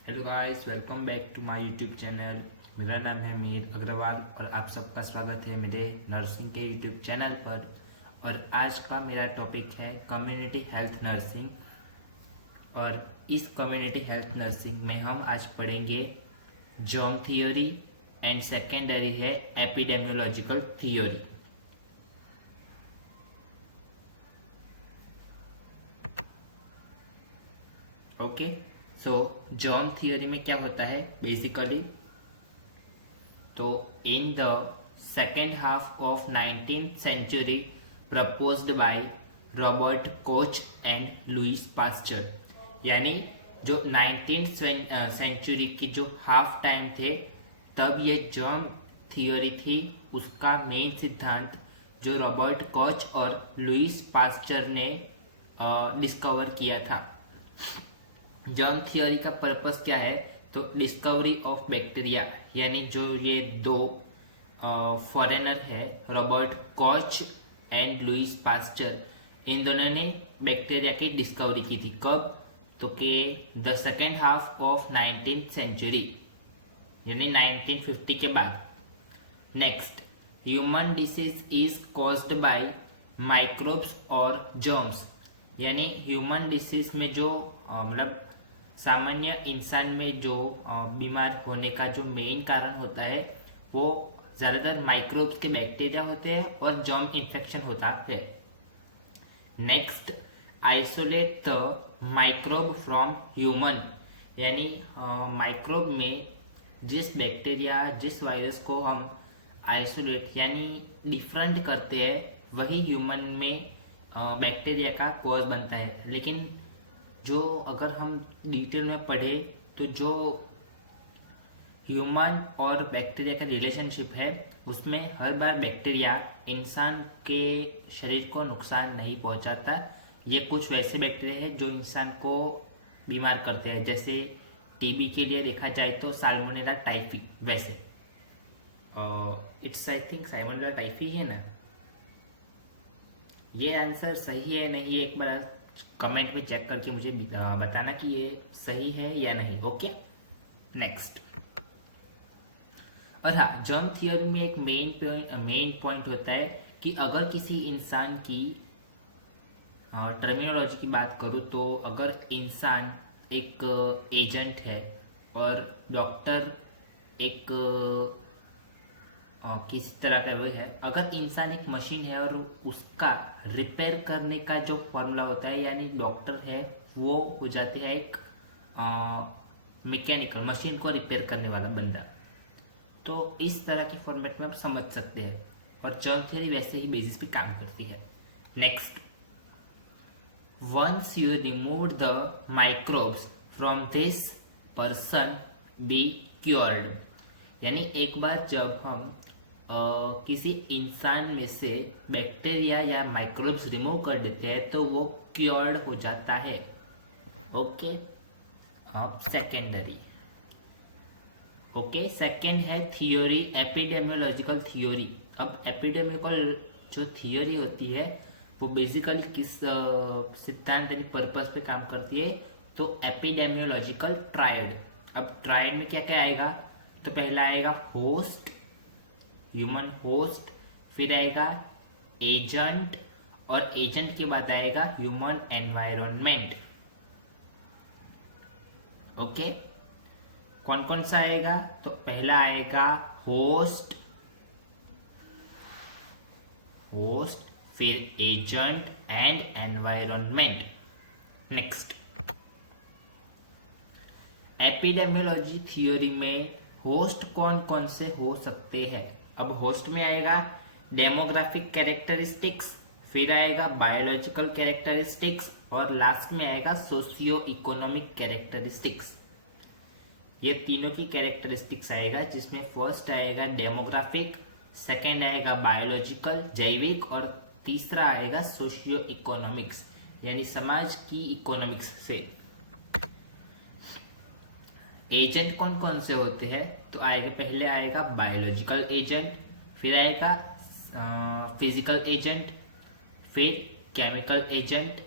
Hello guys, welcome back to my YouTube channel. मेरा नाम है मीर अग्रवाल और आप सबका स्वागत है मेरे नर्सिंग के यूट्यूब चैनल पर। और आज का मेरा टॉपिक है कम्युनिटी हेल्थ नर्सिंग। और इस कम्युनिटी हेल्थ नर्सिंग में हम आज पढ़ेंगे जर्म थियोरी एंड सेकेंडरी है epidemiological theory. Okay, so germ theory में क्या होता है बेसिकली, तो in the second half of 19th century proposed by Robert Koch and Louis Pasteur, यानी जो 19th सेंचुरी की जो हाफ टाइम थे तब ये जर्म थियोरी थी, उसका मेन सिद्धांत जो रॉबर्ट कोच और लुइस पास्चर ने डिस्कवर किया था। जर्म थियोरी का पर्पस क्या है, तो डिस्कवरी ऑफ बैक्टीरिया, यानी जो ये दो फॉरेनर है Robert Koch and Louis Pasteur, इन दोनों ने बैक्टीरिया की डिस्कवरी की थी। कब, तो के the second half of 19th century, यानी 1950 के बाद। Next, human disease is caused by microbes और जर्म्स, यानी ह्यूमन डिसीज में जो मतलब सामान्य इंसान में जो बीमार होने का जो मेन कारण होता है वो ज़्यादातर माइक्रोब्स के बैक्टीरिया होते हैं और जर्म इन्फेक्शन होता है। Next, isolate the microbe from human, यानी माइक्रोब में जिस बैक्टीरिया जिस वायरस को हम आइसोलेट यानी डिफरेंट करते हैं वही ह्यूमन में बैक्टीरिया का कॉज बनता है। लेकिन जो अगर हम डिटेल में पढ़े तो जो ह्यूमन और बैक्टीरिया का रिलेशनशिप है उसमें हर बार बैक्टीरिया इंसान के शरीर को नुकसान नहीं पहुंचाता। ये कुछ वैसे बैक्टीरिया है जो इंसान को बीमार करते हैं, जैसे टीबी के लिए देखा जाए तो साल्मोनेला टाइफी, वैसे it's I think salmonella typhi है ना। ये आंसर सही है नहीं, एक बार कमेंट में चेक करके मुझे बताना कि ये सही है या नहीं। Okay, next. और हाँ, जर्म थियोरी में एक मेन पॉइंट होता है कि अगर किसी इंसान की टर्मिनोलॉजी की बात करूँ तो अगर इंसान एक एजेंट है और डॉक्टर एक किसी तरह का वो है, अगर इंसान एक मशीन है और उसका रिपेयर करने का जो फॉर्मूला होता है, यानी डॉक्टर है वो हो जाते हैं एक मैकेनिकल, मशीन को रिपेयर करने वाला बंदा। तो इस तरह के फॉर्मेट में आप समझ सकते हैं और जर्म थ्योरी वैसे ही बेसिस पे काम करती है। Next, once you remove the microbes from this person be cured, यानी एक बार जब हम किसी इंसान में से बैक्टीरिया या माइक्रोब्स रिमूव कर देते हैं तो वो क्योर्ड हो जाता है। ओके, अब सेकेंडरी। ओके, सेकेंड है थियोरी एपिडेमियोलॉजिकल थियोरी। अब एपिडेमियोलॉजिकल जो थियोरी होती है वो बेसिकली किस सिद्धांत यानी पर्पस पे काम करती है, तो एपिडेमियोलॉजिकल ट्रायड। अब ट्रायड में क्या क्या आएगा, तो पहला आएगा होस्ट, ह्यूमन होस्ट, फिर आएगा एजेंट और एजेंट के बाद आएगा ह्यूमन एनवायरनमेंट। ओके, कौन कौन सा आएगा, तो पहला आएगा होस्ट, फिर agent and environment. Next, epidemiology theory में होस्ट कौन कौन से हो सकते हैं। अब होस्ट में आएगा डेमोग्राफिक कैरेक्टरिस्टिक्स, फिर आएगा बायोलॉजिकल कैरेक्टरिस्टिक्स और लास्ट में आएगा सोशियो इकोनॉमिक कैरेक्टरिस्टिक्स। ये तीनों की कैरेक्टरिस्टिक्स आएगा, जिसमें फर्स्ट आएगा डेमोग्राफिक, सेकेंड आएगा बायोलॉजिकल जैविक और तीसरा आएगा सोशियो इकोनॉमिक्स यानी समाज की इकोनॉमिक्स से। एजेंट कौन कौन से होते हैं, तो आएगा पहले आएगा बायोलॉजिकल एजेंट, फिर आएगा फिजिकल एजेंट, फिर केमिकल एजेंट,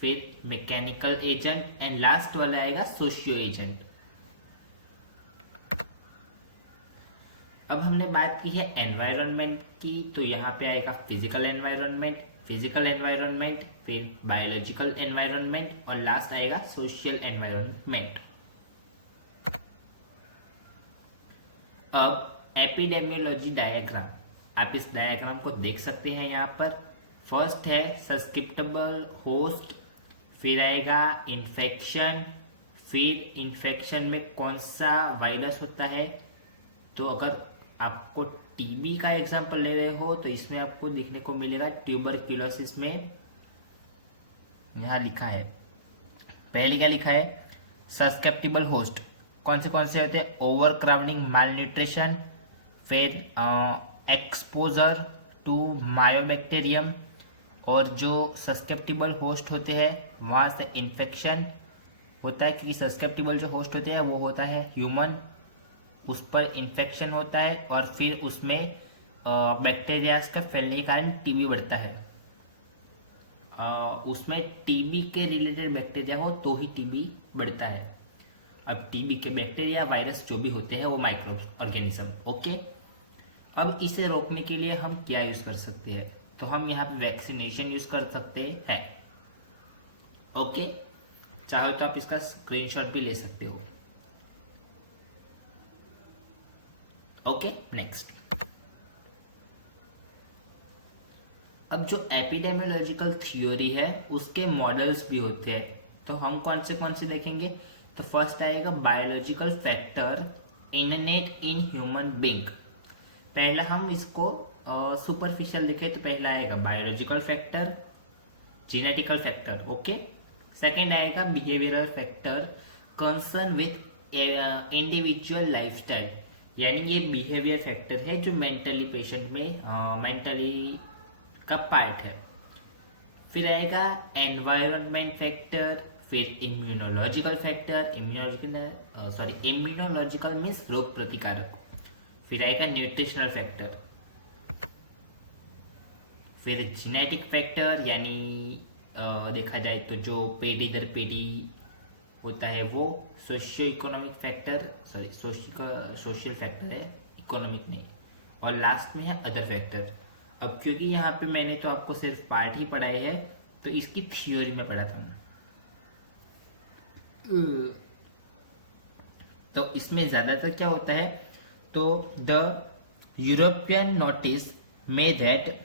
फिर मैकेनिकल एजेंट एंड लास्ट वाला आएगा सोशियो एजेंट। अब हमने बात की है एनवायरनमेंट की, तो यहाँ पे आएगा फिजिकल एनवायरनमेंट, फिर बायोलॉजिकल एनवायरनमेंट और लास्ट आएगा सोशल एनवायरनमेंट। अब एपिडेमियोलॉजी डायग्राम, आप इस डायग्राम को देख सकते हैं यहाँ पर। फर्स्ट है सस्केप्टेबल होस्ट, फिर आएगा इन्फेक्शन, फिर इन्फेक्शन में कौन सा वायरस होता है। तो अगर आपको टीबी का एग्जांपल ले रहे हो तो इसमें आपको देखने को मिलेगा ट्यूबरक्यूलोसिस में यहाँ लिखा है, पहले क्या लिखा है, सस्केप्टेबल होस्ट कौन से होते हैं, ओवर क्राउडिंग, माल न्यूट्रिशन, फिर एक्सपोजर टू मायोबैक्टीरियम, और जो सस्केप्टेबल होस्ट होते हैं वहाँ से इन्फेक्शन होता है, क्योंकि सस्केप्टेबल जो होस्ट होते हैं वो होता है ह्यूमन, उस पर इन्फेक्शन होता है और फिर उसमें बैक्टीरियाज का फैलने के कारण टीबी बढ़ता है। उसमें टीबी के रिलेटेड बैक्टीरिया हो तो ही टीबी बढ़ता है। अब टीबी के बैक्टीरिया, वायरस जो भी होते हैं वो माइक्रो ऑर्गेनिज्म। ओके, अब इसे रोकने के लिए हम क्या यूज कर सकते हैं, तो हम यहाँ पे वैक्सीनेशन यूज कर सकते हैं। ओके, चाहो तो आप इसका स्क्रीनशॉट भी ले सकते हो। Okay, next. अब जो एपिडेमियोलॉजिकल थ्योरी है उसके मॉडल्स भी होते हैं, तो हम कौन से देखेंगे। तो फर्स्ट आएगा biological factor innate in human being. पहला हम इसको सुपरफिशियल देखें तो पहला आएगा biological factor, genetical factor. Okay, second आएगा behavioural factor concern with individual lifestyle, यानी ये बिहेवियर फैक्टर है जो मेंटली पेशेंट में मेंटली का पार्ट है। फिर आएगा एनवायरनमेंट फैक्टर, फिर इम्यूनोलॉजिकल फैक्टर, इम्यूनोलॉजिकल मीन्स रोग प्रतिकारक। फिर आएगा न्यूट्रिशनल फैक्टर, फिर जेनेटिक फैक्टर, यानी देखा जाए तो जो पीढ़ी दर पीढ़ी होता है वो। Socio economic factor, social factor है, इकोनॉमिक नहीं। और लास्ट में है अदर फैक्टर। अब क्योंकि यहाँ पे मैंने तो आपको सिर्फ पार्ट ही पढ़ाए है तो इसकी थ्योरी में पढ़ा था, तो इसमें ज्यादातर क्या होता है, तो द यूरोपियन नोटिस में that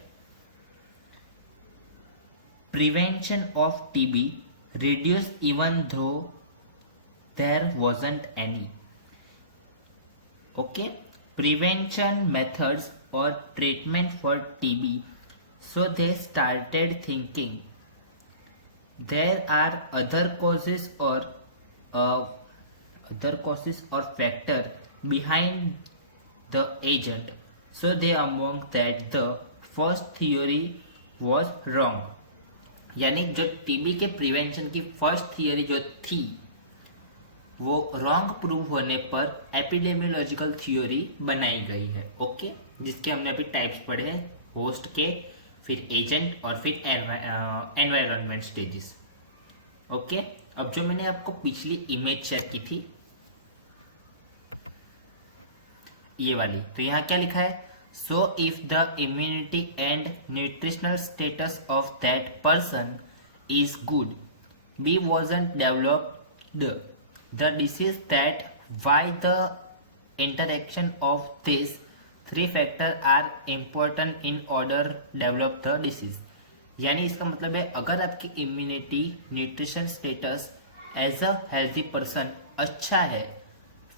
prevention of TB reduced even though there wasn't any. Okay, prevention methods or treatment for TB. So they started thinking there are other causes or factor behind the agent. So they among that the first theory was wrong. यानी जो TB के prevention की first theory जो थी वो wrong prove होने पर epidemiological theory बनाई गई है। ओके, जिसके हमने अभी टाइप्स पढ़े हैं, होस्ट के, फिर एजेंट और फिर एनवायरनमेंट स्टेजेस। ओके, अब जो मैंने आपको पिछली इमेज शेयर की थी ये वाली, तो यहाँ क्या लिखा है, so if the immunity and nutritional status of that person is good, B wasn't developed the disease, that why the interaction of these three factors are important in order develop the disease। यानी इसका मतलब है अगर आपकी immunity, nutrition status as a healthy person अच्छा है,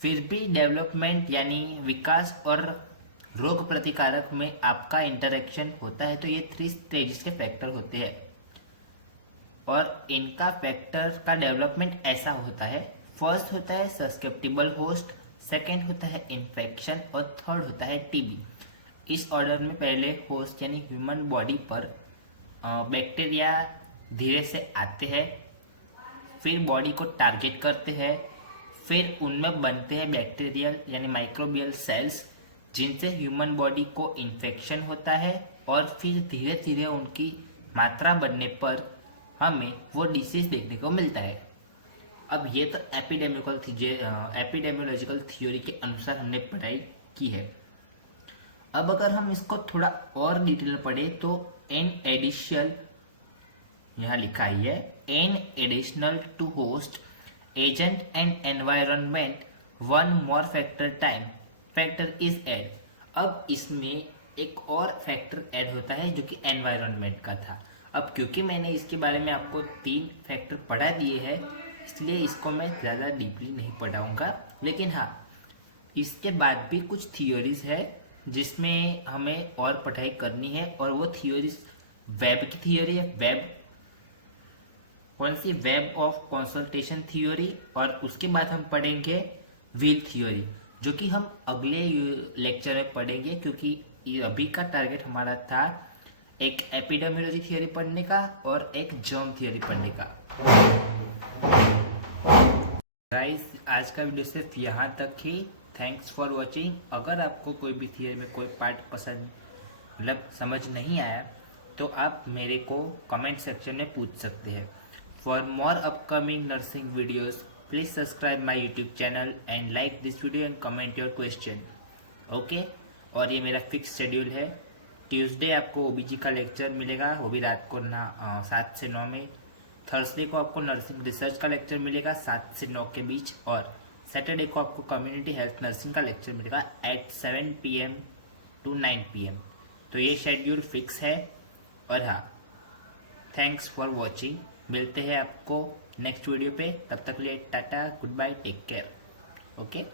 फिर भी डेवलपमेंट यानी विकास और रोग प्रतिकारक में आपका इंटरेक्शन होता है, तो ये 3 स्टेजेस के फैक्टर होते हैं और इनका फैक्टर का डेवलपमेंट ऐसा होता है। फर्स्ट होता है सस्केप्टेबल होस्ट, सेकंड होता है इन्फेक्शन और थर्ड होता है टीबी। इस ऑर्डर में पहले होस्ट यानी ह्यूमन बॉडी पर बैक्टीरिया धीरे से आते हैं, फिर बॉडी को टारगेट करते हैं, फिर उनमें बनते हैं बैक्टीरियल यानी माइक्रोबियल सेल्स जिनसे ह्यूमन बॉडी को इन्फेक्शन होता है और फिर धीरे धीरे उनकी मात्रा बढ़ने पर हमें वो डिसीज देखने को मिलता है। अब ये तो एपिडेमियोलॉजिकल थ्योरी के अनुसार हमने पढ़ाई की है। अब अगर हम इसको थोड़ा और डिटेल में पढ़े तो एन एडिशनल, यहाँ लिखा ही है, an additional to host agent and environment one more factor time factor is add. अब इसमें एक और फैक्टर ऐड होता है जो कि एनवायरनमेंट का था। अब क्योंकि मैंने इसके बारे में आपको 3 फैक्टर पढ़ा दिए हैं, इसलिए इसको मैं ज़्यादा डीपली नहीं पढ़ाऊंगा। लेकिन हाँ, इसके बाद भी कुछ थियोरीज है जिसमें हमें और पढ़ाई करनी है, और वो थियोरीज वेब की थियोरी है। वेब कौन सी? Web of consultation theory. और उसके बाद हम पढ़ेंगे व्हील थियोरी, जो कि हम अगले लेक्चर में पढ़ेंगे, क्योंकि अभी का टारगेट हमारा था एक एपिडेमियोलॉजी थियोरी पढ़ने का और एक जर्म थियोरी पढ़ने का। गाइस, आज का वीडियो सिर्फ यहाँ तक ही। Thanks for watching. अगर आपको कोई भी थियोरी में कोई पार्ट पसंद मतलब समझ नहीं आया तो आप मेरे को कमेंट सेक्शन में पूछ सकते हैं। For more upcoming nursing videos please subscribe my YouTube channel and like this video and comment your question. Okay, और ये मेरा फिक्स शेड्यूल है। ट्यूसडे आपको ओबीजी का लेक्चर मिलेगा, वो भी रात को 7 से 9 में। थर्सडे को आपको नर्सिंग रिसर्च का लेक्चर मिलेगा 7 से 9 के बीच। और सैटरडे को आपको कम्युनिटी हेल्थ नर्सिंग का लेक्चर मिलेगा एट 7 PM to 9 PM। तो ये शेड्यूल फिक्स है। और हाँ, थैंक्स फॉर वॉचिंग। मिलते हैं आपको नेक्स्ट वीडियो पे। तब तक लिए टाटा, good bye, take care. Okay.